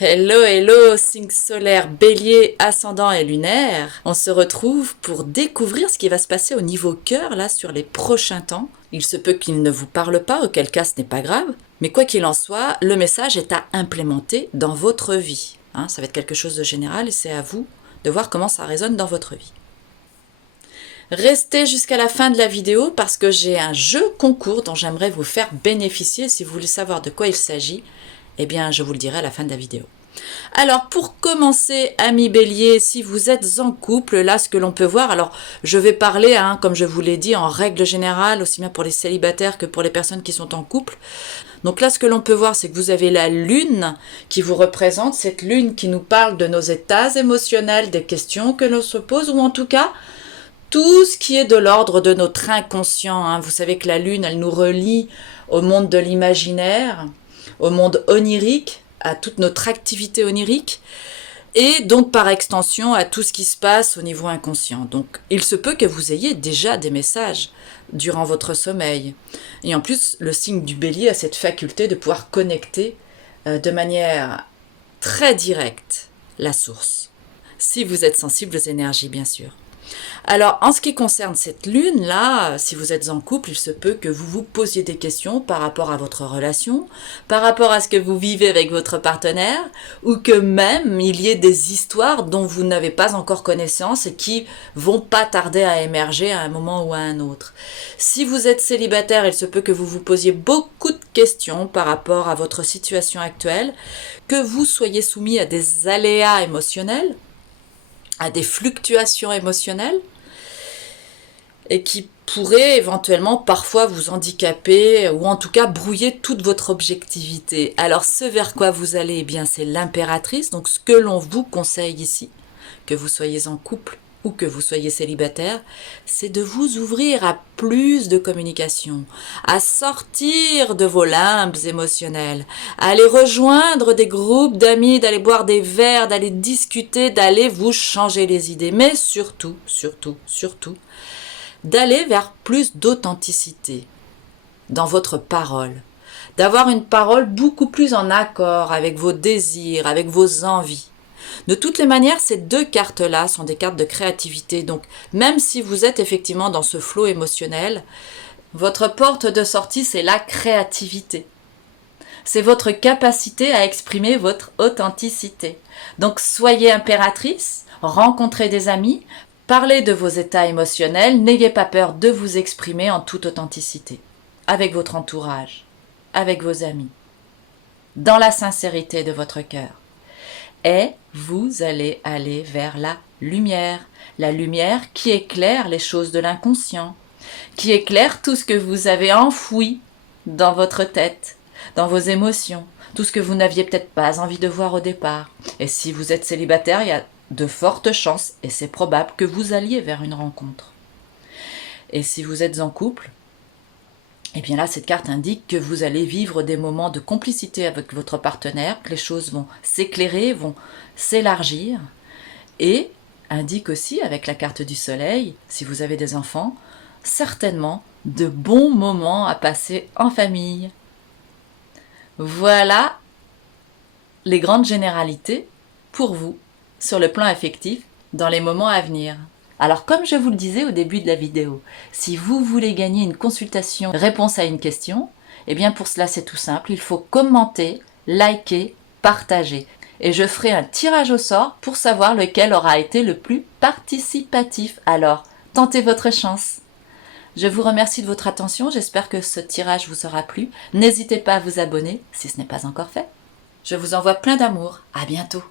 Hello, hello, signe solaire, bélier, ascendant et lunaire. On se retrouve pour découvrir ce qui va se passer au niveau cœur, là, sur les prochains temps. Il se peut qu'il ne vous parle pas, auquel cas ce n'est pas grave. Mais quoi qu'il en soit, le message est à implémenter dans votre vie. Ça va être quelque chose de général et c'est à vous de voir comment ça résonne dans votre vie. Restez jusqu'à la fin de la vidéo parce que j'ai un jeu concours dont j'aimerais vous faire bénéficier. Si vous voulez savoir de quoi il s'agit, eh bien, je vous le dirai à la fin de la vidéo. Alors, pour commencer, amis bélier, si vous êtes en couple, là, ce que l'on peut voir, alors, je vais parler, comme je vous l'ai dit, en règle générale, aussi bien pour les célibataires que pour les personnes qui sont en couple. Donc là, ce que l'on peut voir, c'est que vous avez la lune qui vous représente, cette lune qui nous parle de nos états émotionnels, des questions que l'on se pose, ou en tout cas, tout ce qui est de l'ordre de notre inconscient. Vous savez que la lune, elle nous relie au monde de l'imaginaire, au monde onirique, à toute notre activité onirique, et donc par extension à tout ce qui se passe au niveau inconscient. Donc il se peut que vous ayez déjà des messages durant votre sommeil. Et en plus, le signe du bélier a cette faculté de pouvoir connecter de manière très directe la source. Si vous êtes sensible aux énergies, bien sûr. Alors, en ce qui concerne cette lune-là, si vous êtes en couple, il se peut que vous vous posiez des questions par rapport à votre relation, par rapport à ce que vous vivez avec votre partenaire, ou que même il y ait des histoires dont vous n'avez pas encore connaissance et qui vont pas tarder à émerger à un moment ou à un autre. Si vous êtes célibataire, il se peut que vous vous posiez beaucoup de questions par rapport à votre situation actuelle, que vous soyez soumis à des aléas émotionnels, à des fluctuations émotionnelles, et qui pourrait éventuellement parfois vous handicaper ou en tout cas brouiller toute votre objectivité. Alors ce vers quoi vous allez, eh bien c'est l'impératrice. Donc ce que l'on vous conseille ici, que vous soyez en couple ou que vous soyez célibataire, c'est de vous ouvrir à plus de communication, à sortir de vos limbes émotionnels, à aller rejoindre des groupes d'amis, d'aller boire des verres, d'aller discuter, d'aller vous changer les idées. Mais surtout, d'aller vers plus d'authenticité dans votre parole, d'avoir une parole beaucoup plus en accord avec vos désirs, avec vos envies. De toutes les manières, ces deux cartes-là sont des cartes de créativité, donc même si vous êtes effectivement dans ce flot émotionnel, votre porte de sortie, c'est la créativité. C'est votre capacité à exprimer votre authenticité. Donc soyez impératrice, rencontrez des amis, parlez de vos états émotionnels, n'ayez pas peur de vous exprimer en toute authenticité, avec votre entourage, avec vos amis, dans la sincérité de votre cœur. Et vous allez aller vers la lumière qui éclaire les choses de l'inconscient, qui éclaire tout ce que vous avez enfoui dans votre tête, dans vos émotions, tout ce que vous n'aviez peut-être pas envie de voir au départ. Et si vous êtes célibataire, il y a de fortes chances, et c'est probable, que vous alliez vers une rencontre. Et si vous êtes en couple, eh bien là, cette carte indique que vous allez vivre des moments de complicité avec votre partenaire, que les choses vont s'éclairer, vont s'élargir, et indique aussi, avec la carte du soleil, si vous avez des enfants, certainement de bons moments à passer en famille. Voilà les grandes généralités pour vous sur le plan affectif dans les moments à venir. Alors comme je vous le disais au début de la vidéo, si vous voulez gagner une consultation réponse à une question, eh bien pour cela c'est tout simple, il faut commenter, liker, partager. Et je ferai un tirage au sort pour savoir lequel aura été le plus participatif. Alors, tentez votre chance. Je vous remercie de votre attention, j'espère que ce tirage vous aura plu. N'hésitez pas à vous abonner si ce n'est pas encore fait. Je vous envoie plein d'amour, à bientôt.